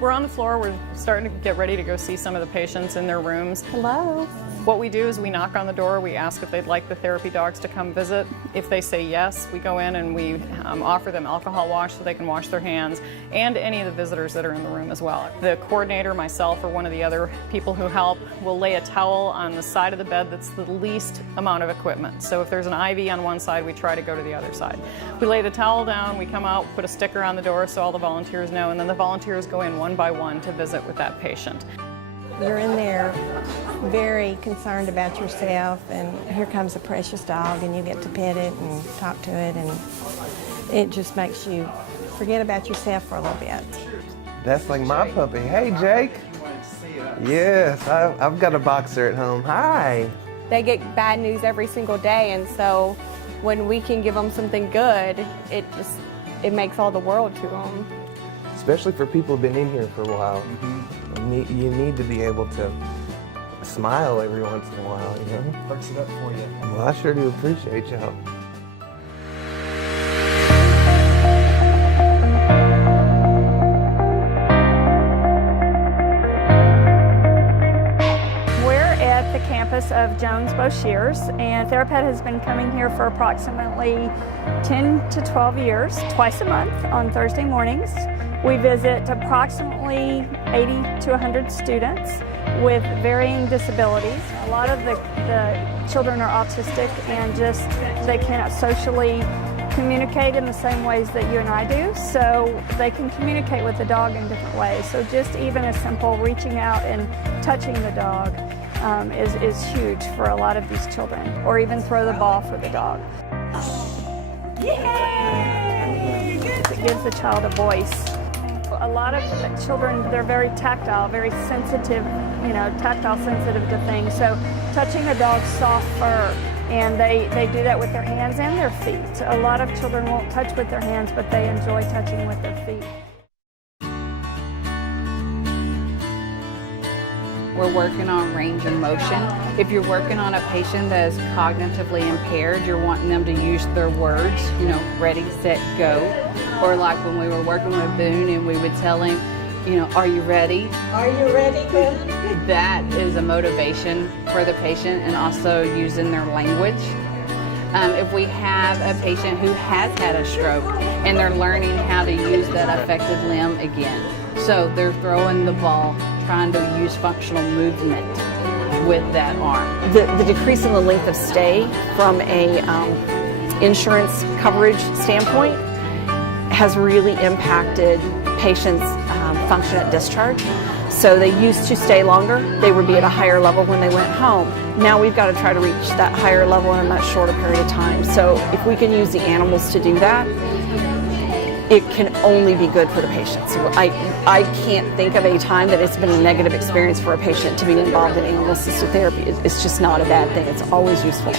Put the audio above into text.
We're on the floor. We're starting to get ready to go see some of the patients in their rooms. Hello. What we do is we knock on the door. We ask if they'd like the therapy dogs to come visit. If they say yes, we go in and we offer them alcohol wash so they can wash their hands, and any of the visitors that are in the room as well. The coordinator, myself, or one of the other people who help will lay a towel on the side of the bed that's the least amount of equipment. So if there's an IV on one side, we try to go to the other side. We lay the towel down, we come out, put a sticker on the door so all the volunteers know, and then the volunteers go in one by one to visit with that patient. You're in there very concerned about yourself, and here comes a precious dog, and you get to pet it and talk to it, and it just makes you forget about yourself for a little bit. That's like my puppy. Hey, Jake. Yes, I've got a boxer at home. Hi. They get bad news every single day, and so when we can give them something good, it makes all the world to them. Especially for people who've been in here for a while. You need to be able to smile every once in a while, you know? Perks it up for you. Well, I sure do appreciate y'all. The campus of Jones Boshears, and Therapet has been coming here for approximately 10 to 12 years, twice a month on Thursday mornings. We visit approximately 80 to 100 students with varying disabilities. A lot of the children are autistic and just they cannot socially communicate in the same ways that you and I do, so they can communicate with the dog in different ways. So just even as simple reaching out and touching the dog is huge for a lot of these children, or even throw the ball for the dog. Yay! It gives the child a voice. A lot of children, they're very tactile, very sensitive, tactile sensitive to things. So touching the dog's soft fur, and they do that with their hands and their feet. A lot of children won't touch with their hands, but they enjoy touching with their feet. We're working on range of motion. If you're working on a patient that is cognitively impaired, you're wanting them to use their words, ready, set, go. Or like when we were working with Boone and we would tell him, are you ready? Are you ready, Boone? That is a motivation for the patient, and also using their language. If we have a patient who has had a stroke and they're learning how to use that affected limb again. So they're throwing the ball, trying to use functional movement with that arm. The decrease in the length of stay from a insurance coverage standpoint has really impacted patients' function at discharge. So they used to stay longer. They would be at a higher level when they went home. Now we've got to try to reach that higher level in a much shorter period of time. So if we can use the animals to do that, it can only be good for the patient. So I can't think of a time that it's been a negative experience for a patient to be involved in animal-assisted therapy. It's just not a bad thing. It's always useful.